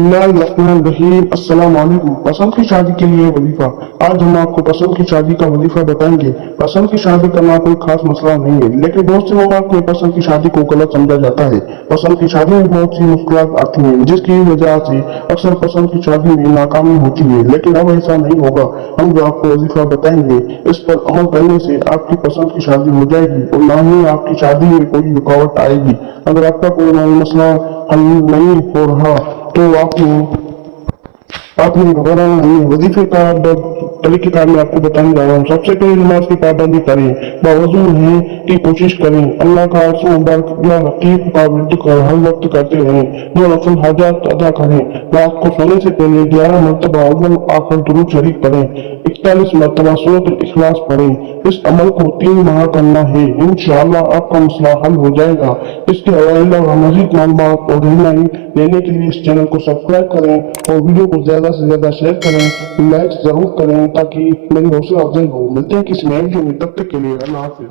बिस्मिल्लाहिर्रहमानिर्रहीम। अस्सलाम वालेकुम। पसंद की शादी के लिए वजीफा। आज हम आपको पसंद की शादी का वजीफा बताएंगे। पसंद की शादी करना कोई खास मसला नहीं है, लेकिन बहुत से मौके में पसंद की शादी को गलत समझा जाता है। पसंद की शादी में बहुत सी मुश्किलात आती हैं, जिसकी वजह से अक्सर पसंद की शादी में नाकामी होती है। लेकिन अब ऐसा नहीं होगा। हम जो आपको वजीफा बताएंगे, इस पर अमल करने से आपकी पसंद की शादी हो जाएगी और ना ही आपकी शादी में कोई रुकावट आएगी। अगर आपका कोई मसला हल नहीं हो रहा तो आपने घबराना नहीं है। वजीफे का तरीकेकार मैं आपको बताने जा रहा हूँ। सबसे पहले नमाज की पाबंदी करें, बावजूद रहने की कोशिश करें। अल्लाह का अर्श मुबारक या रकीब का विर्द कर हर वक्त करते रहें। जो नफल हाजात अदा करें। रात को सोने से पहले 11 मरतबा अव्वल आखिर दुरूद शरीफ पढ़ें। 41 मरतबा सूरत इखलास पढ़ें। इस अमल को 3 माह करना है। इंशाअल्लाह आपका मसला हल हो जाएगा। इसके अलावा मजीद मालूमात और रहनुमाई लेने के लिए इस चैनल को सब्सक्राइब करें और वीडियो को ज्यादा से ज्यादा शेयर करें, लाइक जरूर करें ताकि मेरी हौसला अफजाई हो। मिलते हैं किसी नए वीडियो में, तब तक के लिए अल्लाह हाफिज।